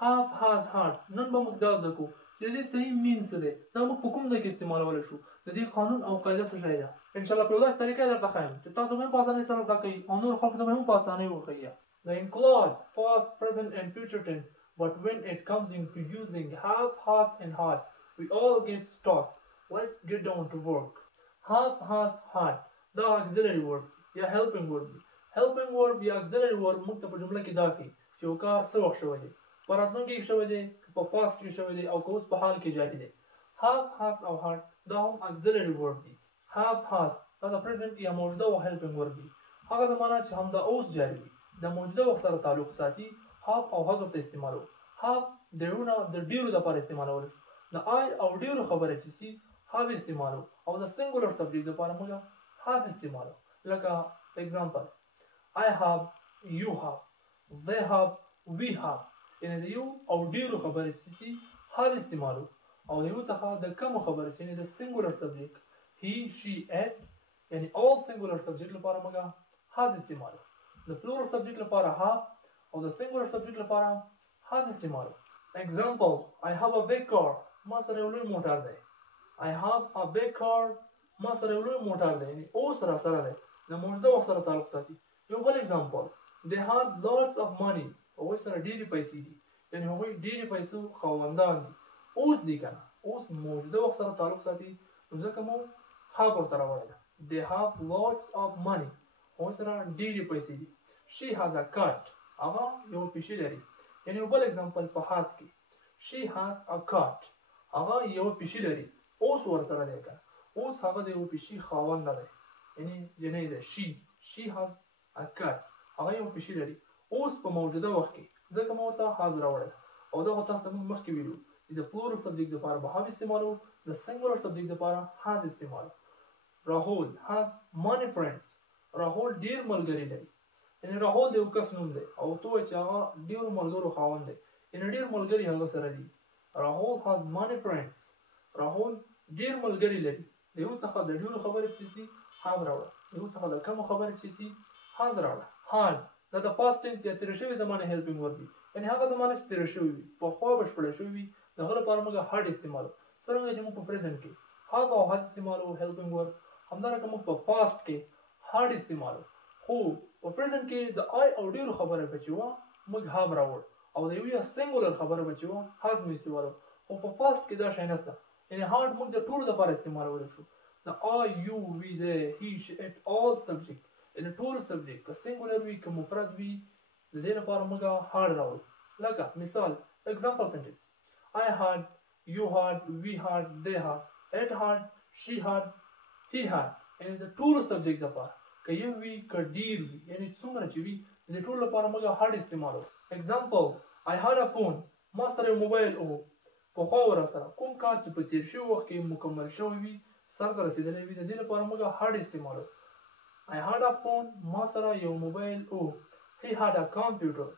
have has had نن به موږ دا زده کوو چې د دې صحیح مین څه دی دا موږ په کوم ځای کې استعمالولی شو د دې قانون او قاعده څه شی ده انشاءالله په یوه داسې طریقه درته ښیم چې تاسو به هم په اسانۍ سره زده کوئ او نور خلکو ته به هم په اسانۍ وښیي They include past, present and future tense, but when it comes into using have, has and had, we all get stuck. Let's get down to work. Have, has, had. دا auxiliary word یا helping word دی. Helping word یا auxiliary word موږ ته په جمله کې دا ښیي چې یو کار څه وخت شوی دی په راتلونکي کې شوی دی په past کې شوی دی او که اوس په حال کې جاري دی have, has او had دا هم auxiliary word دی. have, has دا د present یا موجوده او helping word دی. هغه زمانه چې همدا اوس جاري وي د موجوده وخت سره تعلق ساتي have او has ورته استعمالو. have د ډیرو لپاره استعمالول شي د I او ډیرو خبره چې سي have استعمالو او د singular subject لپاره موږ has استعمالو لکه example I have, you have, they have, we have یعنی د یو او ډیرو خبره چې سي have استعمالو او د یو څخه د کمو خبره چې د singular subject he, she, it یعنی all singular subject لپاره موږ has استعمالو د plural subject لپاره have او د singular subject لپاره has استعمالو. Example I have a big car ما سره یو لوی موټر دی. I have a big car ما سره یو لوی موټر دی یعنی اوس سره دی د موجوده وخت سره تعلق ساتي. یو بل example they have lots of money هغوی سره ډېرې پیسې دي یعنی هغوی ډېرې پیسو خاوندان دي اوس دي که نه اوس موجوده وخت سره تعلق ساتي نو ځکه مو have ورته راوړی ده. They have lots of money هغوی سره ډېرې پیسې دي. She has a cat هغه یو پیشي لري یعنی یو بل example په has کې she has a cat هغه یو پیشي لري اوس ورسره دی که اوس هغه د یو پیشي خاوند دی یعنی جنۍ ده she has a cat هغه یو پیشي لري اوس په موجوده وخت کې ځکه ما ورته has راوړی او دغه تاسو ته موږ مخکې ویلو چې د plural subject لپاره به have استعمالو د singular subject لپاره has استعمالو. Rahul has many friends راهول ډیر ملګري لري یعنی راهول د یو کس نوم دی او ته وایې چې هغه ډېرو ملګرو خاوند دی یعنی ډېر ملګري هغه سره دي. راهول has many friends راهول ډېر ملګري لري د یو څخه د ډېرو خبرې چې سي have راوړه د یو څخه د کمو خبرې چې سي has راوړه. had دا د past tense یا تېره شوې زمانې helping word دی یعنی هغه زمانه چې تېره شوې وي پخوا بشپړه شوې وي د هغه لپاره موږ had استعمالو څرنګه چې موږ په present کې have او has استعمالو helping word همدارنګه موږ په past کې had استعمالو خو په present کې د I او ډیرو خبره بچي وه موږ have راوړ او د یو singular خبره بچي وه has مو استعمالو خو په past کې دا شی نشته یعنی had موږ د ټولو لپاره استعمالولی شو د I, you, we, they, he, she, it all subject یعنی ټول subject که singular وي که مفرد وي د دې لپاره موږ had راوړو. لکه مثال example sentence I had, you had, we had, they had, it had, she had, he had یعنی د ټولو subject لپاره که یو وي که ډیر وي یعنی څومره چې وي د ټولو لپاره موږ had استعمالو. Example I had a phone ما سره یو موبایل و پخوا ورسره کوم کار چې په تېر شوي وخت کې مکمل شوی وي سر ته رسېدلی وي د دې لپاره موږ had استعمالو. I had a phone ما سره یو موبایل و. He had a computer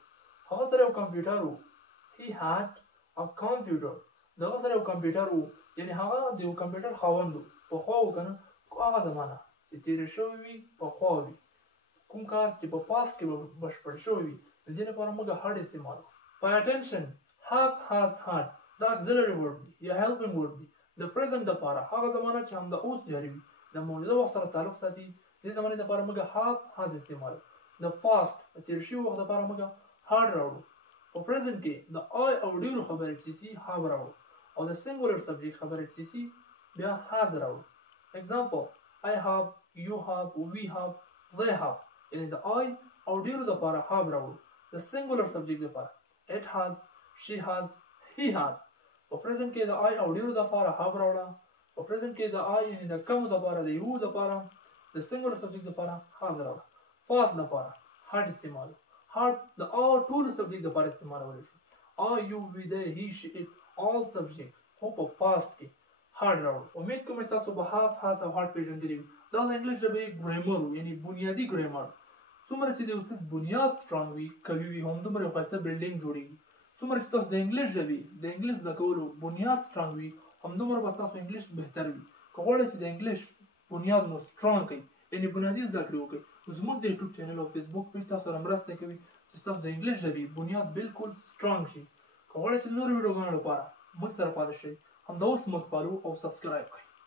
هغه سره یو کمپیوټر و. He had a computer دغه سره یو کمپیوټر و یعنی هغه د یو کمپیوټر خاوند و پخوا و که نه هغه زمانه چې تېره شوی وي پخوا وي کوم کار چې په past کې بشپړ شوی وي د دې لپاره موږ had استعمالو. Pay attention have, has, had دا auxiliary word دی یا helping word دی د present لپاره هغه زمانه چې همدا اوس جاري وي د موجوده وخت سره تعلق ساتي دې زمانې لپاره موږ have, has استعمالو. د past د تېر شوي وخت لپاره موږ had راوړو. په present کې د I او ډېرو خبرې چې سي have راوړو او د singular subject خبرې چې سي بیا has راوړو. Example I have, you have, we have, they have یعنی د I او ډېرو لپاره have راوړو د singular subject لپاره it has, she has, he has. په present کې د I او ډېرو لپاره have راوړه په present کې د I یعنی د کمو لپاره د یو لپاره د singular subject لپاره has راوړه. past لپاره had استعمالو. had د ټولو subject لپاره استعمالولی شو. I, you, we, they, he, she, it all subject خو په past کې had راوړو. امید کوم چې تاسو به have, has او had پېژندلي وي. دا د انګلیش ژبې ګریمر یعنی بنیادي ګریمر څومره چې د یو څه بنیاد strong وي قوي وي همدومره یو ښایسته بلډینګ جوړېږي. څومره چې تاسو د انګلیش ژبې د انګلیش زده کولو بنیاد strong وي همدومره به ستاسو انګلیش بهتر وي. که غواړئ چې د انګلیش بنیاد مو strong کړئ یعنې بنیادي زده کړې وکړئ نو زموږ د یوټیوب چینل او فیسبوک پیج تاسو سره مرسته کوي چې ستاسو د انګلیش ژبې بنیاد بالکل strong شي. که که غواړئ چې د نورو ویډیوګانو لپاره موږ سره پاتې شئ همدا اوس موږ فالو او سبسکرایب کړئ